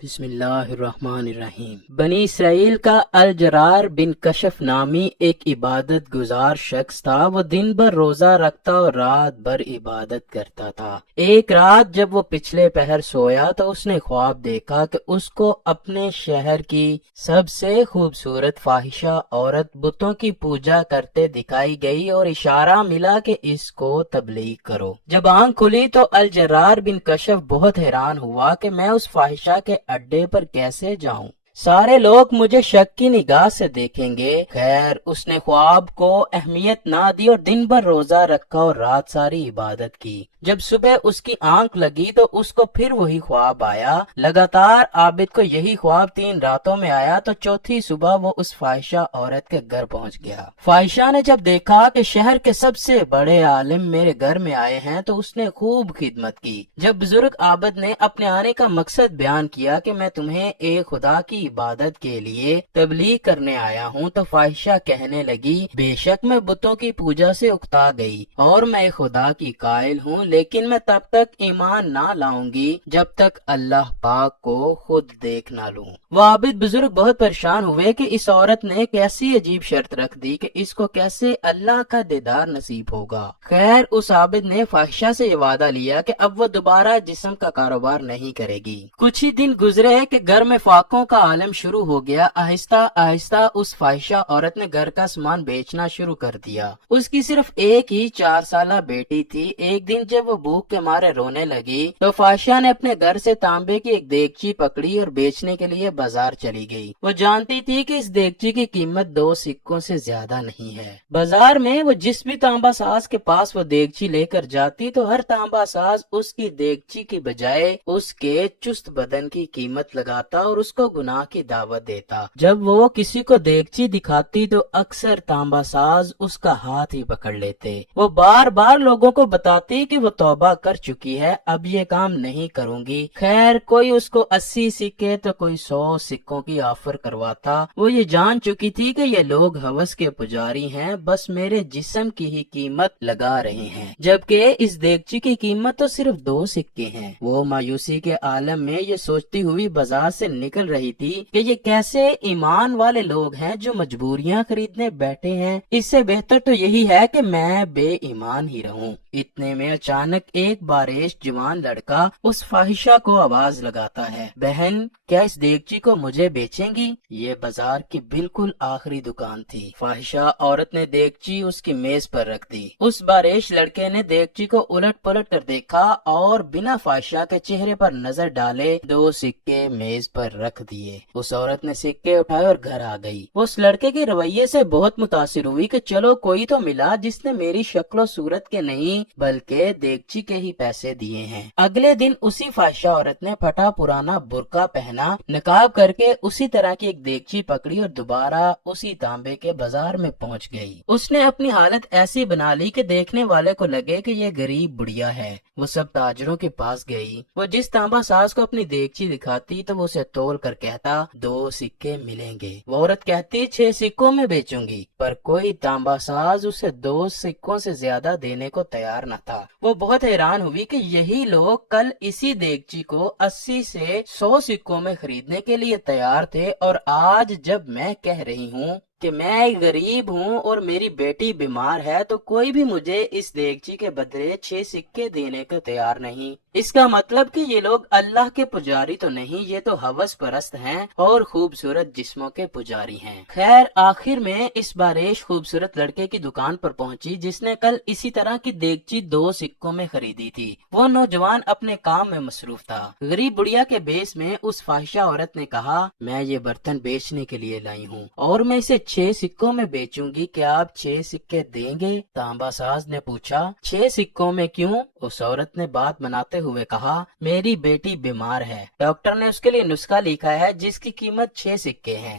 بسم اللہ الرحمن الرحیم۔ بنی اسرائیل کا الجرار بن کشف نامی ایک عبادت گزار شخص تھا۔ وہ دن بھر روزہ رکھتا اور رات بھر عبادت کرتا تھا۔ ایک رات جب وہ پچھلے پہر سویا تو اس نے خواب دیکھا کہ اس کو اپنے شہر کی سب سے خوبصورت فاحشہ عورت بتوں کی پوجا کرتے دکھائی گئی اور اشارہ ملا کہ اس کو تبلیغ کرو۔ جب آنکھ کھلی تو الجرار بن کشف بہت حیران ہوا کہ میں اس فاحشہ کے اڈے پر کیسے جاؤں، سارے لوگ مجھے شک کی نگاہ سے دیکھیں گے۔ خیر، اس نے خواب کو اہمیت نہ دی اور دن بھر روزہ رکھا اور رات ساری عبادت کی۔ جب صبح اس کی آنکھ لگی تو اس کو پھر وہی خواب آیا۔ لگاتار عابد کو یہی خواب 3 راتوں میں آیا تو چوتھی صبح وہ اس فاحشہ عورت کے گھر پہنچ گیا۔ فاحشہ نے جب دیکھا کہ شہر کے سب سے بڑے عالم میرے گھر میں آئے ہیں تو اس نے خوب خدمت کی۔ جب بزرگ عابد نے اپنے آنے کا مقصد بیان کیا کہ میں تمہیں ایک خدا کی عبادت کے لیے تبلیغ کرنے آیا ہوں تو فاحشہ کہنے لگی، بے شک میں بتوں کی پوجا سے اکتا گئی اور میں خدا کی قائل ہوں، لیکن میں تب تک ایمان نہ لاؤں گی جب تک اللہ پاک کو خود دیکھ نہ لوں۔ وہ عابد بزرگ بہت پریشان ہوئے کہ اس عورت نے کیسی عجیب شرط رکھ دی کہ اس کو کیسے اللہ کا دیدار نصیب ہوگا۔ خیر، اس عابد نے فاحشہ سے یہ وعدہ لیا کہ اب وہ دوبارہ جسم کا کاروبار نہیں کرے گی۔ کچھ ہی دن گزرے کہ گھر میں فاقوں کا عالم شروع ہو گیا۔ آہستہ آہستہ اس فاحشہ عورت نے گھر کا سامان بیچنا شروع کر دیا۔ اس کی صرف ایک ہی 4 سالہ بیٹی تھی۔ ایک دن جب وہ بھوک کے مارے رونے لگی تو فاحشہ نے اپنے گھر سے تانبے کی ایک دیگچی پکڑی اور بیچنے کے لیے بازار چلی گئی۔ وہ جانتی تھی کہ اس دیگچی کی قیمت 2 سکوں سے زیادہ نہیں ہے۔ بازار میں وہ جس بھی تانبا ساز کے پاس وہ دیگچی لے کر جاتی تو ہر تانبا ساز اس کی دیگچی کی بجائے اس کے چست بدن کی قیمت لگاتا اور اس کو گناہ کی دعوت دیتا۔ جب وہ کسی کو دیگچی دکھاتی تو اکثر تانبا ساز اس کا ہاتھ ہی پکڑ لیتے۔ وہ بار بار لوگوں کو بتاتی کہ وہ توبہ کر چکی ہے، اب یہ کام نہیں کروں گی۔ خیر، کوئی اس کو 80 سکے تو کوئی 100 سکوں کی آفر کرواتا۔ وہ یہ جان چکی تھی کہ یہ لوگ ہوس کے پجاری ہیں، بس میرے جسم کی ہی قیمت لگا رہے ہیں، جبکہ اس دیگچی کی قیمت تو صرف 2 سکے ہیں۔ وہ مایوسی کے عالم میں یہ سوچتی ہوئی بازار سے نکل رہی تھی کہ یہ کیسے ایمان والے لوگ ہیں جو مجبوریاں خریدنے بیٹھے ہیں۔ اس سے بہتر تو یہی ہے کہ میں بے ایمان ہی رہوں۔ اتنے میں اچانک ایک باریش جوان لڑکا اس فاحشہ کو آواز لگاتا ہے، بہن کیا اس دیگچی کو مجھے بیچیں گی؟ یہ بازار کی بالکل آخری دکان تھی۔ فاحشہ عورت نے دیگچی اس کی میز پر رکھ دی۔ اس باریش لڑکے نے دیگچی کو الٹ پلٹ کر دیکھا اور بنا فاحشہ کے چہرے پر نظر ڈالے 2 سکے میز پر رکھ دیے۔ اس عورت نے سکے اٹھائے اور گھر آ گئی۔ وہ اس لڑکے کے رویے سے بہت متاثر ہوئی کہ چلو کوئی تو ملا جس نے میری شکل و صورت کے نہیں بلکہ دیگچی کے ہی پیسے دیے ہیں۔ اگلے دن اسی فاحشہ عورت نے پھٹا پرانا برقع پہنا، نقاب کر کے اسی طرح کی ایک دیگچی پکڑی اور دوبارہ اسی تانبے کے بازار میں پہنچ گئی۔ اس نے اپنی حالت ایسی بنا لی کہ دیکھنے والے کو لگے کہ یہ غریب بڑھیا ہے۔ وہ سب تاجروں کے پاس گئی۔ وہ جس تانبا ساز کو اپنی دیگچی دکھاتی تو وہ اسے تول کر کہتا 2 سکے ملیں گے۔ وہ عورت کہتی 6 سکوں میں بیچوں گی، پر کوئی تانبا ساز اسے 2 سکوں سے زیادہ دینے کو تیار نہ تھا۔ وہ بہت حیران ہوئی کہ یہی لوگ کل اسی دیگچی کو 80 سے 100 سکوں میں خریدنے کے لیے تیار تھے، اور آج جب میں کہہ رہی ہوں کہ میں غریب ہوں اور میری بیٹی بیمار ہے تو کوئی بھی مجھے اس دیگچی کے بدلے 6 سکے دینے کو تیار نہیں۔ اس کا مطلب کہ یہ لوگ اللہ کے پجاری تو نہیں، یہ تو ہوس پرست ہیں اور خوبصورت جسموں کے پجاری ہیں۔ خیر، آخر میں اس باریش خوبصورت لڑکے کی دکان پر پہنچی جس نے کل اسی طرح کی دیگچی 2 سکوں میں خریدی تھی۔ وہ نوجوان اپنے کام میں مصروف تھا۔ غریب بڑھیا کے بیس میں اس فاحشہ عورت نے کہا، میں یہ برتن بیچنے کے لیے لائی ہوں اور میں اسے 6 سکوں میں بیچوں گی، کیا آپ 6 سکے دیں گے؟ تانبا ساز نے پوچھا، 6 سکوں میں کیوں؟ اس عورت نے بات بناتے ہوئے کہا، میری بیٹی بیمار ہے، ڈاکٹر نے اس کے لیے نسخہ لکھا ہے جس کی قیمت 6 سکے ہیں۔